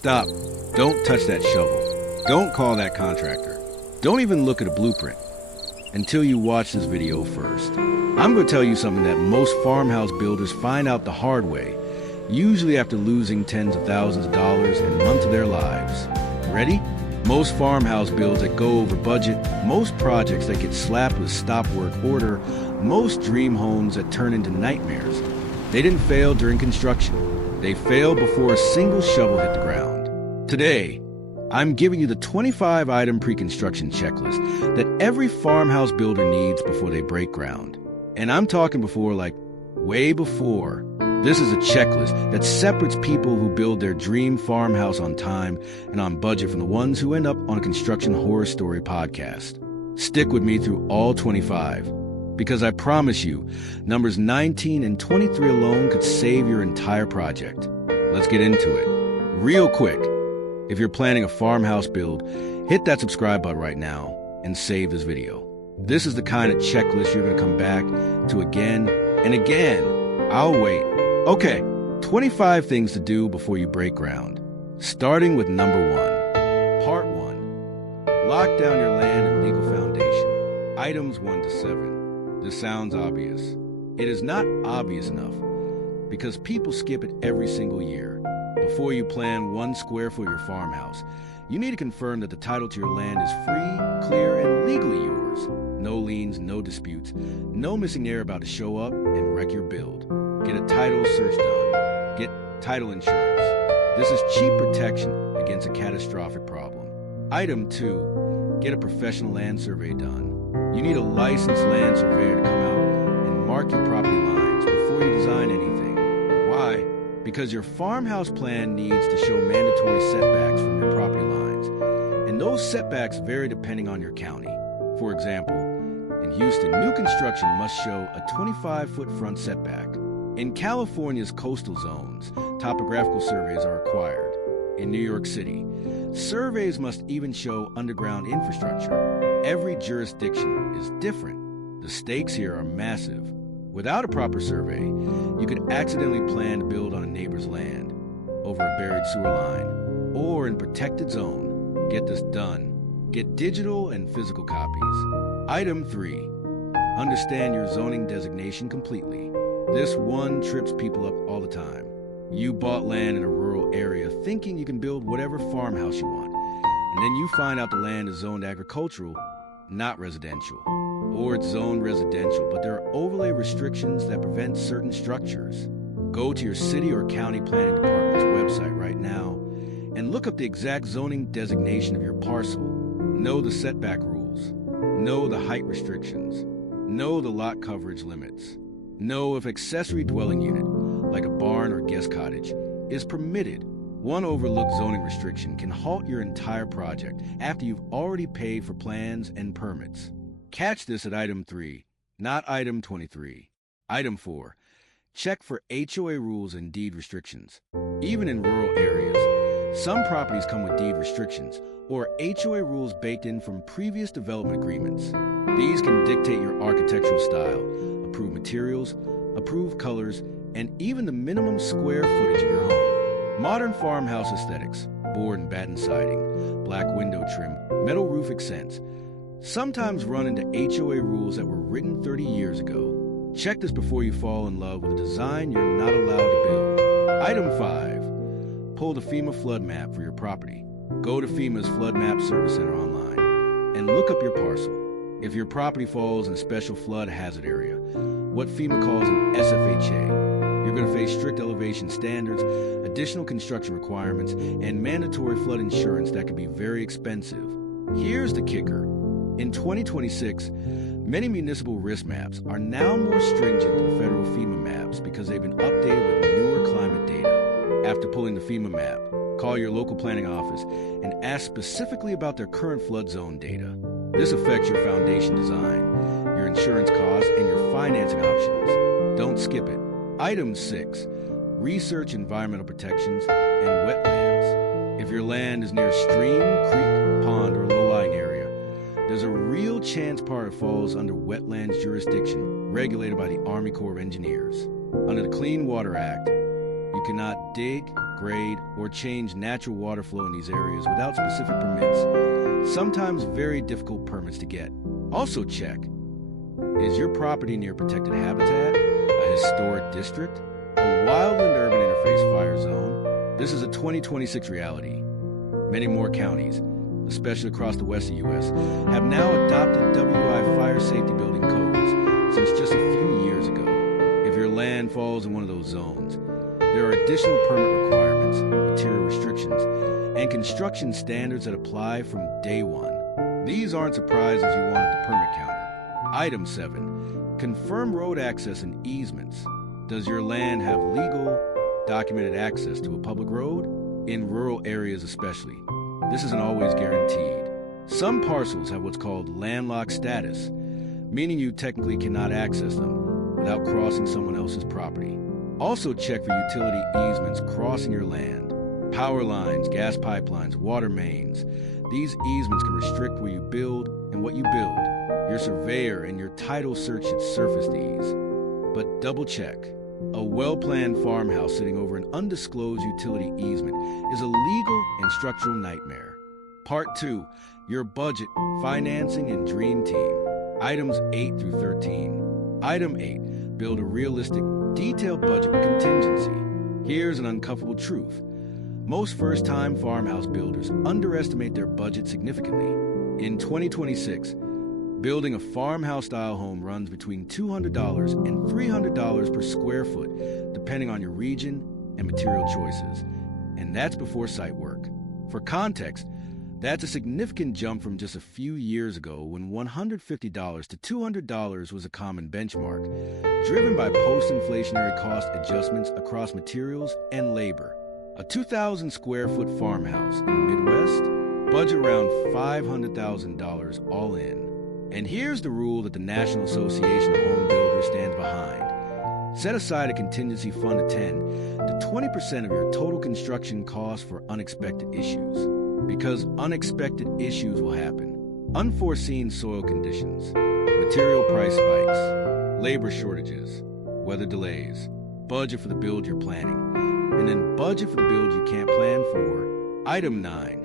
Stop. Don't touch that shovel. Don't call that contractor. Don't even look at a blueprint until you watch this video first. I'm going to tell you something that most farmhouse builders find out the hard way, usually after losing tens of thousands of dollars and months of their lives. Ready? Most farmhouse builds that go over budget, most projects that get slapped with stop work order, most dream homes that turn into nightmares. They didn't fail during construction. They failed before a single shovel hit the ground. Today, I'm giving you the 25-item pre-construction checklist that every farmhouse builder needs before they break ground. And I'm talking before, like, way before. This is a checklist that separates people who build their dream farmhouse on time and on budget from the ones who end up on a construction horror story podcast. Stick with me through all 25, because I promise you, numbers 19 and 23 alone could save your entire project. Let's get into it. Real quick, if you're planning a farmhouse build, hit that subscribe button right now and save this video. This is the kind of checklist you're going to come back to again and again. I'll wait. Okay, 25 things to do before you break ground. Starting with number 1. Part 1. Lock down your land and legal foundation. Items 1 to 7. This sounds obvious. It is not obvious enough because people skip it every single year. Before you plan 1 square foot of your farmhouse, you need to confirm that the title to your land is free, clear, and legally yours. No liens, no disputes, no missing air about to show up and wreck your build. Get a title search done. Get title insurance. This is cheap protection against a catastrophic problem. Item 2, get a professional land survey done. You need a licensed land surveyor to come out and mark your property lines before you design anything. Why? Because your farmhouse plan needs to show mandatory setbacks from your property lines. And those setbacks vary depending on your county. For example, in Houston, new construction must show a 25-foot front setback. In California's coastal zones, topographical surveys are required. In New York City, surveys must even show underground infrastructure. Every jurisdiction is different. The stakes here are massive. Without a proper survey, you could accidentally plan to build on a neighbor's land, over a buried sewer line, or in protected zone. Get this done. Get digital and physical copies. Item 3. Understand your zoning designation completely. This one trips people up all the time. You bought land in a rural area thinking you can build whatever farmhouse you want, and then you find out the land is zoned agricultural, not residential. Or it's zoned residential, but there are overlay restrictions that prevent certain structures. Go to your city or county planning department's website right now and look up the exact zoning designation of your parcel. Know the setback rules. Know the height restrictions. Know the lot coverage limits. Know if accessory dwelling unit, like a barn or guest cottage, is permitted. One overlooked zoning restriction can halt your entire project after you've already paid for plans and permits. Catch this at item 3, not item 23. Item 4, check for HOA rules and deed restrictions. Even in rural areas, some properties come with deed restrictions or HOA rules baked in from previous development agreements. These can dictate your architectural style, approve materials, approve colors, and even the minimum square footage of your home. Modern farmhouse aesthetics, board and batten siding, black window trim, metal roof accents, sometimes run into HOA rules that were written 30 years ago. Check this before you fall in love with a design you're not allowed to build. Item 5. Pull the FEMA flood map for your property. Go to FEMA's Flood Map Service Center online and look up your parcel. If your property falls in a special flood hazard area, what FEMA calls an SFHA, you're going to face strict elevation standards, additional construction requirements, and mandatory flood insurance that can be very expensive. Here's the kicker. In 2026, many municipal risk maps are now more stringent than federal FEMA maps because they've been updated with newer climate data. After pulling the FEMA map, call your local planning office and ask specifically about their current flood zone data. This affects your foundation design, your insurance costs, and your financing options. Don't skip it. Item 6, research environmental protections and wetlands. If your land is near a stream, creek, pond, or low-lying area, there's a real chance part of it falls under wetlands jurisdiction regulated by the Army Corps of Engineers. Under the Clean Water Act, you cannot dig, grade, or change natural water flow in these areas without specific permits, sometimes very difficult permits to get. Also check, is your property near protected habitat, a historic district, a wildland-urban interface fire zone? This is a 2026 reality. Many more counties, especially across the western U.S., have now adopted WI fire safety building codes since just a few years ago. If your land falls in one of those zones, there are additional permit requirements, material restrictions, and construction standards that apply from day one. These aren't surprises you want at the permit counter. Item 7. Confirm road access and easements. Does your land have legal, documented access to a public road? In rural areas especially, this isn't always guaranteed. Some parcels have what's called landlocked status, meaning you technically cannot access them without crossing someone else's property. Also check for utility easements crossing your land. Power lines, gas pipelines, water mains. These easements can restrict where you build and what you build. Your surveyor and your title search should surface these. But double check. A well-planned farmhouse sitting over an undisclosed utility easement is a legal and structural nightmare. Part 2. Your budget, financing, and dream team. Items 8 through 13. Item 8. Build a realistic, detailed budget with contingency. Here's an uncomfortable truth. Most first-time farmhouse builders underestimate their budget significantly. In 2026, building a farmhouse-style home runs between $200 and $300 per square foot, depending on your region and material choices. And that's before site work. For context, that's a significant jump from just a few years ago when $150 to $200 was a common benchmark, driven by post-inflationary cost adjustments across materials and labor. A 2,000 square foot farmhouse in the Midwest, budget around $500,000 all in. And here's the rule that the National Association of Home Builders stands behind. Set aside a contingency fund of 10 to 20% of your total construction costs for unexpected issues. Because unexpected issues will happen. Unforeseen soil conditions, material price spikes, labor shortages, weather delays, budget for the build you're planning, and then budget for the build you can't plan for. Item 9.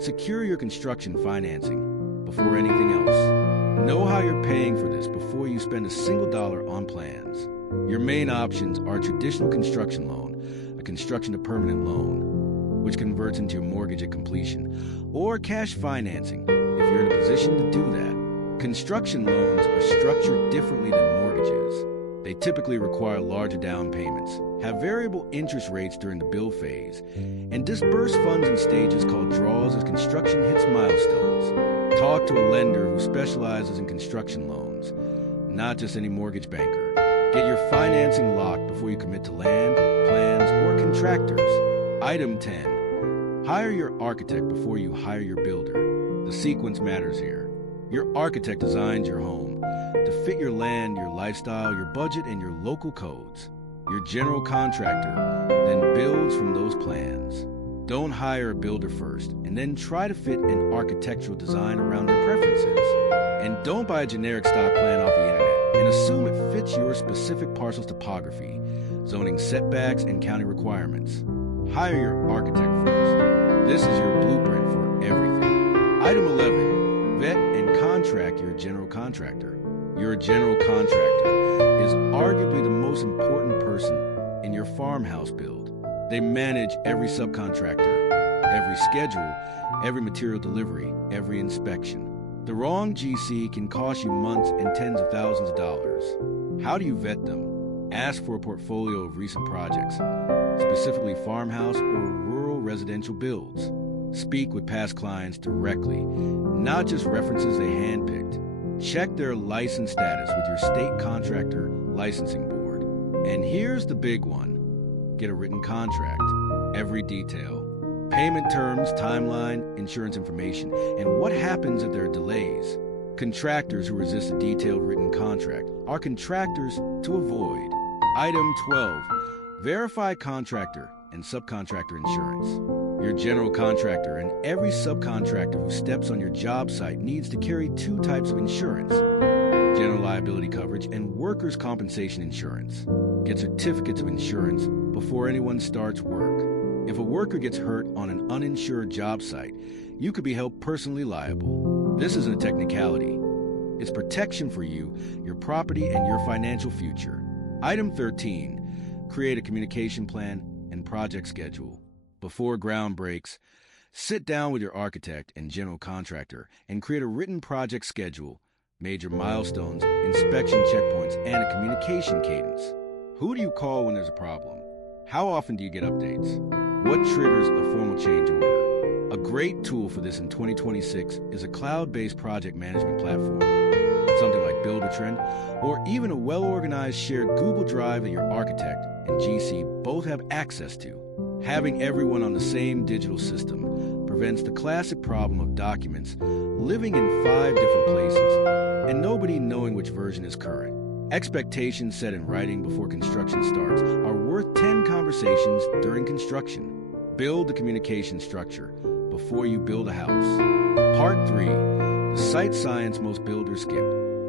Secure your construction financing before anything else. Know how you're paying for this before you spend a single dollar on plans. Your main options are traditional construction loan, a construction to permanent loan, which converts into your mortgage at completion, or cash financing if you're in a position to do that. Construction loans are structured differently than mortgages. They typically require larger down payments, have variable interest rates during the build phase, and disperse funds in stages called draws as construction hits milestones. Talk to a lender who specializes in construction loans, not just any mortgage banker. Get your financing locked before you commit to land, plans, or contractors. Item 10. Hire your architect before you hire your builder. The sequence matters here. Your architect designs your home to fit your land, your lifestyle, your budget, and your local codes. Your general contractor then builds from those plans. Don't hire a builder first and then try to fit an architectural design around their preferences. And don't buy a generic stock plan off the internet and assume it fits your specific parcel's topography, zoning setbacks, and county requirements. Hire your architect first. This is your blueprint for everything. Item 11. Vet and contract your general contractor. Your general contractor is arguably the most important person in your farmhouse build. They manage every subcontractor, every schedule, every material delivery, every inspection. The wrong GC can cost you months and tens of thousands of dollars. How do you vet them? Ask for a portfolio of recent projects, specifically farmhouse or rural residential builds. Speak with past clients directly, not just references they handpicked. Check their license status with your state contractor licensing board. And here's the big one. Get a written contract, every detail. Payment terms, timeline, insurance information, and what happens if there are delays. Contractors who resist a detailed written contract are contractors to avoid. Item 12. Verify contractor and subcontractor insurance. Your general contractor and every subcontractor who steps on your job site needs to carry 2 types of insurance: general liability coverage and workers' compensation insurance. Get certificates of insurance before anyone starts work. If a worker gets hurt on an uninsured job site, you could be held personally liable. This isn't a technicality. It's protection for you, your property, and your financial future. Item 13, create a communication plan and project schedule. Before ground breaks, sit down with your architect and general contractor and create a written project schedule, major milestones, inspection checkpoints, and a communication cadence. Who do you call when there's a problem? How often do you get updates? What triggers a formal change order? A great tool for this in 2026 is a cloud-based project management platform, something like Buildertrend, or even a well-organized shared Google Drive that your architect and GC both have access to. Having everyone on the same digital system prevents the classic problem of documents living in 5 different places and nobody knowing which version is current. Expectations set in writing before construction starts are worth 10 conversations during construction. Build the communication structure before you build a house. Part 3. The site science most builders skip.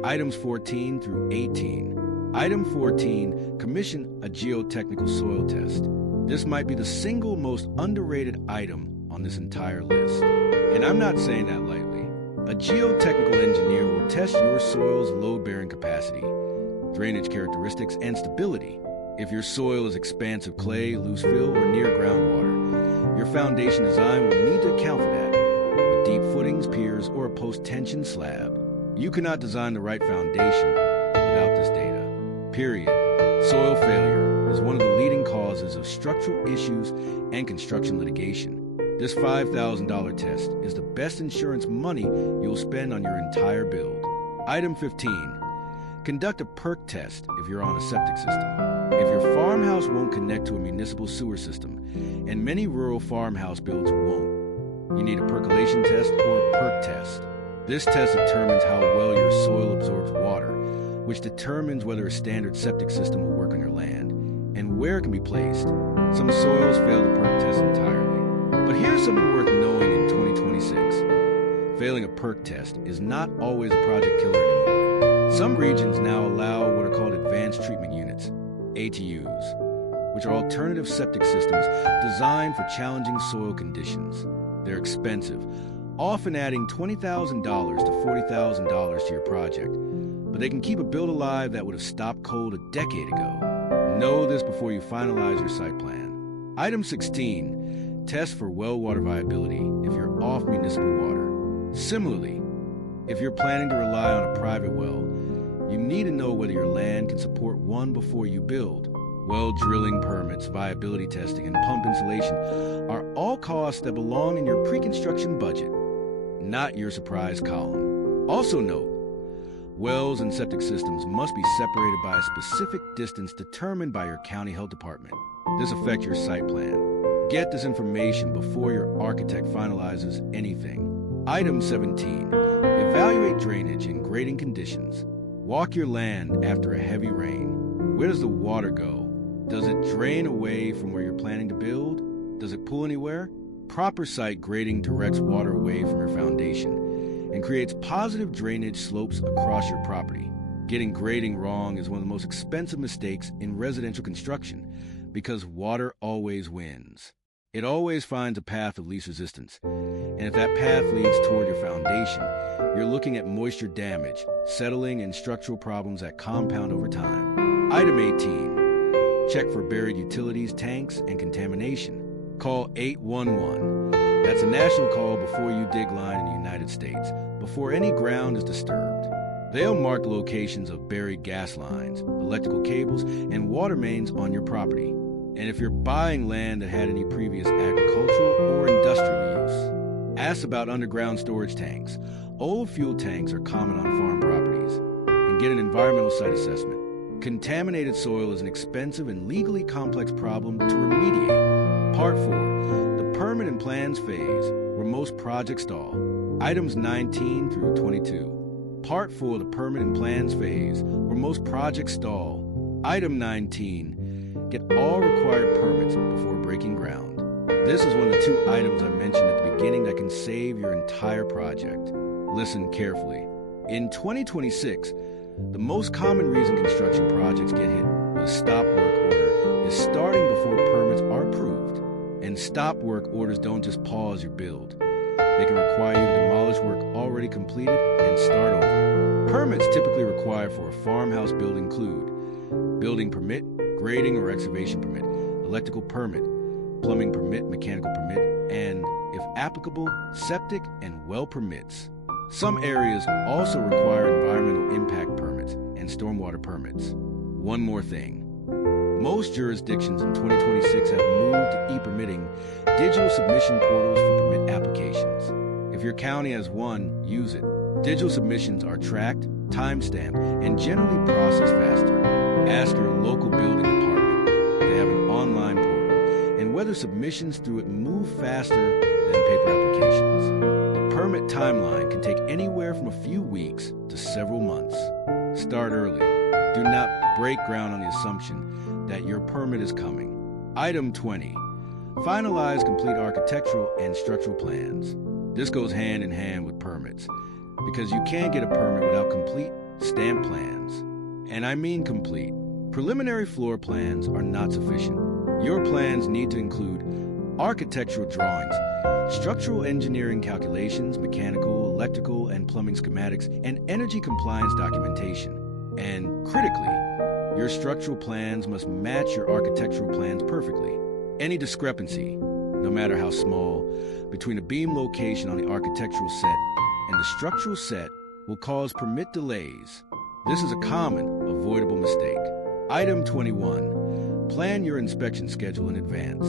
Items 14 through 18. Item 14. Commission a geotechnical soil test. This might be the single most underrated item on this entire list. And I'm not saying that lightly. A geotechnical engineer will test your soil's load-bearing capacity, drainage characteristics, and stability. If your soil is expansive clay, loose fill, or near groundwater, your foundation design will need to account for that. With deep footings, piers, or a post-tension slab, you cannot design the right foundation without this data. Period. Soil failure is one of the leading causes of structural issues and construction litigation. This $5,000 test is the best insurance money you'll spend on your entire build. Item 15. Conduct a perk test if you're on a septic system. If your farmhouse won't connect to a municipal sewer system, and many rural farmhouse builds won't, you need a percolation test or a perk test. This test determines how well your soil absorbs water, which determines whether a standard septic system will work on your land, and where it can be placed. Some soils fail the perk test entirely. But here's something worth knowing in 2026. Failing a perk test is not always a project killer anymore. Some regions now allow what are called advanced treatment units, ATUs, which are alternative septic systems designed for challenging soil conditions. They're expensive, often adding $20,000 to $40,000 to your project, but they can keep a build alive that would have stopped cold a decade ago. Know this before you finalize your site plan. Item 16. Test for well water viability if you're off municipal water. Similarly, if you're planning to rely on a private well, you need to know whether your land can support one before you build. Well drilling permits, viability testing, and pump installation are all costs that belong in your pre-construction budget, not your surprise column. Also note, wells and septic systems must be separated by a specific distance determined by your county health department. This affects your site plan. Get this information before your architect finalizes anything. Item 17. Evaluate drainage and grading conditions. Walk your land after a heavy rain. Where does the water go? Does it drain away from where you're planning to build? Does it pool anywhere? Proper site grading directs water away from your foundation and creates positive drainage slopes across your property. Getting grading wrong is one of the most expensive mistakes in residential construction because water always wins. It always finds a path of least resistance, and if that path leads toward your foundation, you're looking at moisture damage, settling, and structural problems that compound over time. Item 18. Check for buried utilities, tanks, and contamination. Call 811. That's a national call before you dig line in the United States, before any ground is disturbed. They'll mark locations of buried gas lines, electrical cables, and water mains on your property. And if you're buying land that had any previous agricultural or industrial use, ask about underground storage tanks. Old fuel tanks are common on farm properties. And get an environmental site assessment. Contaminated soil is an expensive and legally complex problem to remediate. Part 4. The permit and plans phase, where most projects stall. Items 19 through 22. Part 4. The permit and plans phase, where most projects stall. Item 19. Get all required permits before breaking ground. This is one of the 2 items I mentioned at the beginning that can save your entire project. Listen carefully. In 2026, the most common reason construction projects get hit with a stop work order is starting before permits are approved. And stop work orders don't just pause your build. They can require you to demolish work already completed and start over. Permits typically required for a farmhouse build include building permit, grading or excavation permit, electrical permit, plumbing permit, mechanical permit, and, if applicable, septic and well permits. Some areas also require environmental impact permits and stormwater permits. One more thing. Most jurisdictions in 2026 have moved to e-permitting digital submission portals for permit applications. If your county has one, use it. Digital submissions are tracked, time-stamped, and generally processed faster. Ask your local building department if they have an online portal and whether submissions through it move faster than paper applications. The permit timeline can take anywhere from a few weeks to several months. Start early. Do not break ground on the assumption that your permit is coming. Item 20. Finalize complete architectural and structural plans. This goes hand in hand with permits because you can't get a permit without complete stamp plans. And I mean complete. Preliminary floor plans are not sufficient. Your plans need to include architectural drawings, structural engineering calculations, mechanical, electrical, and plumbing schematics, and energy compliance documentation. And critically, your structural plans must match your architectural plans perfectly. Any discrepancy, no matter how small, between a beam location on the architectural set and the structural set will cause permit delays. This is a common, avoidable mistake. Item 21. Plan your inspection schedule in advance.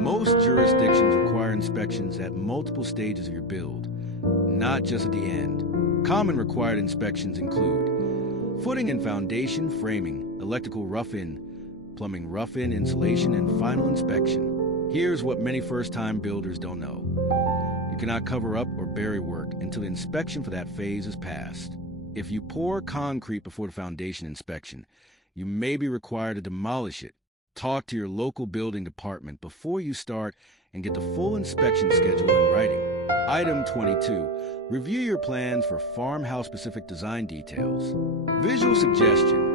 Most jurisdictions require inspections at multiple stages of your build, not just at the end. Common required inspections include footing and foundation framing, electrical rough-in, plumbing rough-in, insulation, and final inspection. Here's what many first-time builders don't know. You cannot cover up or bury work until the inspection for that phase is passed. If you pour concrete before the foundation inspection, you may be required to demolish it. Talk to your local building department before you start and get the full inspection schedule in writing. Item 22. Review your plans for farmhouse-specific design details. Visual suggestion.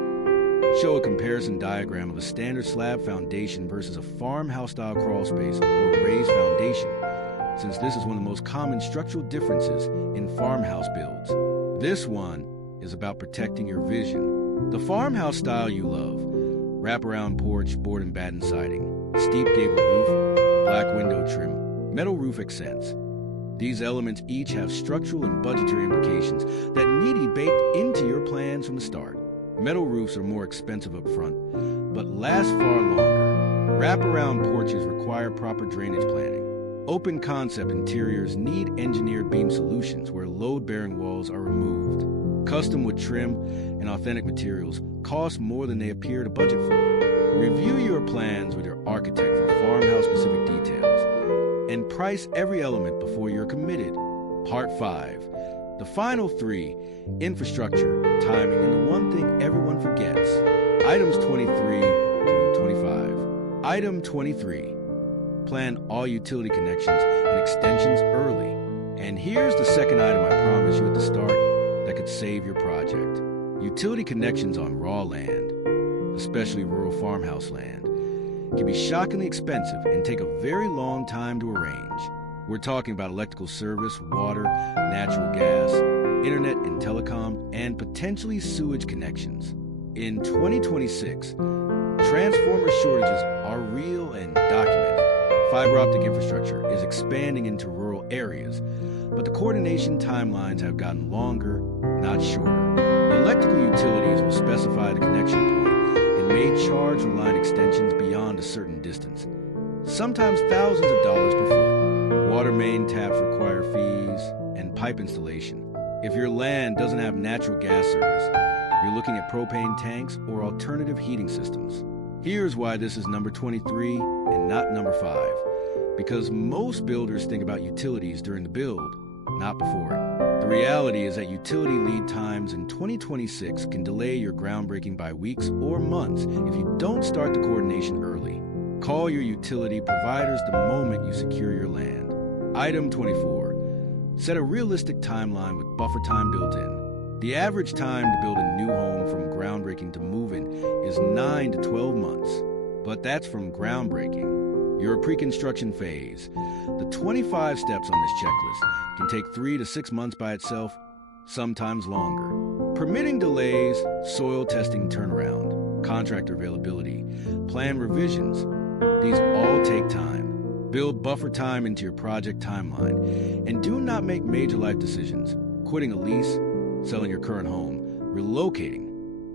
Show a comparison diagram of a standard slab foundation versus a farmhouse-style crawlspace or raised foundation, since this is one of the most common structural differences in farmhouse builds. This one is about protecting your vision. The farmhouse style you love. Wraparound porch, board and batten siding, steep gable roof, black window trim, metal roof accents. These elements each have structural and budgetary implications that need to be baked into your plans from the start. Metal roofs are more expensive up front, but last far longer. Wraparound porches require proper drainage planning. Open concept interiors need engineered beam solutions where load-bearing walls are removed. Custom wood trim and authentic materials cost more than they appear to budget for. Review your plans with your architect for farmhouse-specific details and price every element before you're committed. Part 5. The final 3, infrastructure, timing, and the one thing everyone forgets. Items 23 through 25. Item 23. Plan all utility connections and extensions early. And here's the second item I promised you at the start that could save your project. Utility connections on raw land, especially rural farmhouse land, can be shockingly expensive and take a very long time to arrange. We're talking about electrical service, water, natural gas, internet and telecom, and potentially sewage connections. In 2026, transformer shortages are real and documented. Fiber optic infrastructure is expanding into rural areas, but the coordination timelines have gotten longer, not shorter. Electrical utilities will specify the connection point and may charge for line extensions beyond a certain distance, sometimes thousands of dollars per foot. Water main taps require fees and pipe installation. If your land doesn't have natural gas service, you're looking at propane tanks or alternative heating systems. Here's why this is number 23 and not number 5. Because most builders think about utilities during the build, not before it. The reality is that utility lead times in 2026 can delay your groundbreaking by weeks or months if you don't start the coordination early. Call your utility providers the moment you secure your land. Item 24. Set a realistic timeline with buffer time built in. The average time to build a new home from groundbreaking to move-in is 9 to 12 months. But that's from groundbreaking. your pre-construction phase. The 25 steps on this checklist can take 3 to 6 months by itself, sometimes longer. Permitting delays, soil testing turnaround, contractor availability, plan revisions, these all take time. Build buffer time into your project timeline, and do not make major life decisions, quitting a lease, selling your current home, relocating,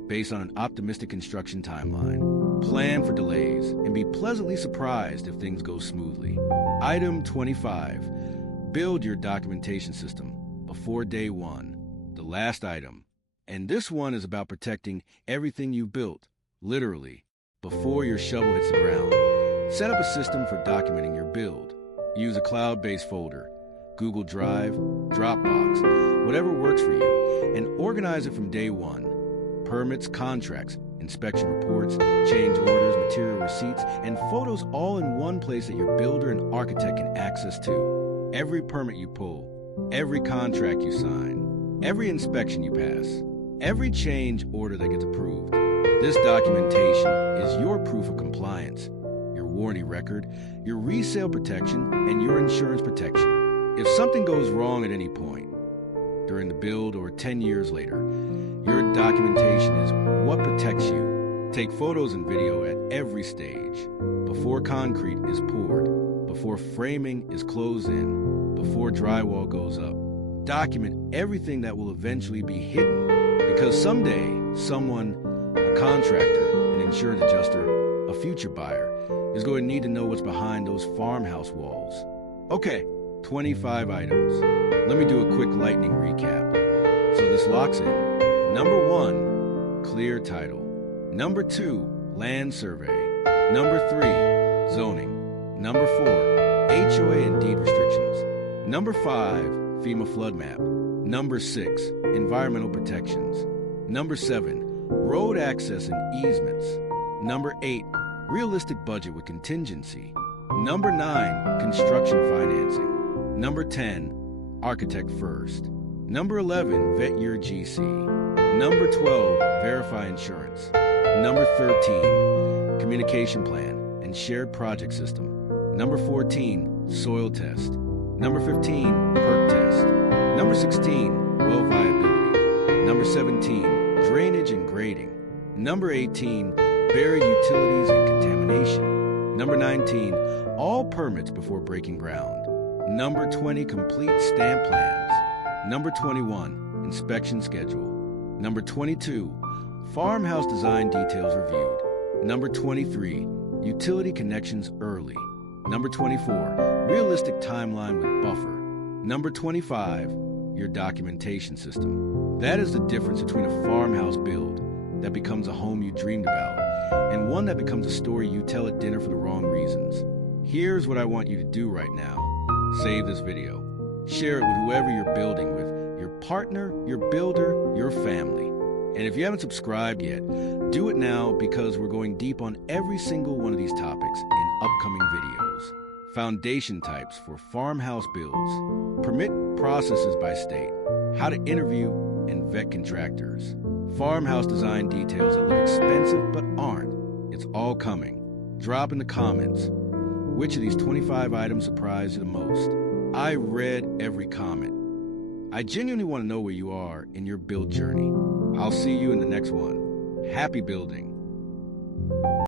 based on an optimistic construction timeline. Plan for delays and be pleasantly surprised if things go smoothly. Item 25. Build your documentation system before day one. The last item. And this one is about protecting everything you built, literally, before your shovel hits the ground. Set up a system for documenting your build. Use a cloud-based folder, Google Drive, Dropbox, whatever works for you, and organize it from day one. Permits, contracts, inspection reports, change orders, material receipts, and photos all in one place that your builder and architect can access to. Every permit you pull, every contract you sign, every inspection you pass, every change order that gets approved. This documentation is your proof of compliance, your warranty record, your resale protection, and your insurance protection. If something goes wrong at any point, during the build or 10 years later, your documentation is what protects you. Take photos and video at every stage. Before concrete is poured, before framing is closed in, before drywall goes up. Document everything that will eventually be hidden, because someday, someone, a contractor, an insurance adjuster, a future buyer, is going to need to know what's behind those farmhouse walls. Okay, 25 items. Let me do a quick lightning recap. So this locks in. Number 1, clear title. Number 2, land survey. Number 3, zoning. Number 4, HOA and deed restrictions. Number 5, FEMA flood map. Number 6, environmental protections. Number 7, road access and easements. Number 8, realistic budget with contingency. Number 9, construction financing. Number 10, architect first. Number 11, vet your GC. Number 12, verify insurance. Number 13, communication plan and shared project system. Number 14, soil test. Number 15, perk test. Number 16, well viability. Number 17, drainage and grading. Number 18, buried utilities and contamination. Number 19, all permits before breaking ground. Number 20, complete stamp plans. Number 21, inspection schedule. Number 22, farmhouse design details reviewed. Number 23, utility connections early. Number 24, realistic timeline with buffer. Number 25, your documentation system. That is the difference between a farmhouse build that becomes a home you dreamed about and one that becomes a story you tell at dinner for the wrong reasons. Here's what I want you to do right now. Save this video. Share it with whoever you're building with, your partner, your builder, your family. And if you haven't subscribed yet, do it now, because we're going deep on every single one of these topics in upcoming videos. Foundation types for farmhouse builds, permit processes by state, how to interview and vet contractors, farmhouse design details that look expensive but aren't. It's all coming. Drop in the comments. Which of these 25 items surprised you the most? I read every comment. I genuinely want to know where you are in your build journey. I'll see you in the next one. Happy building.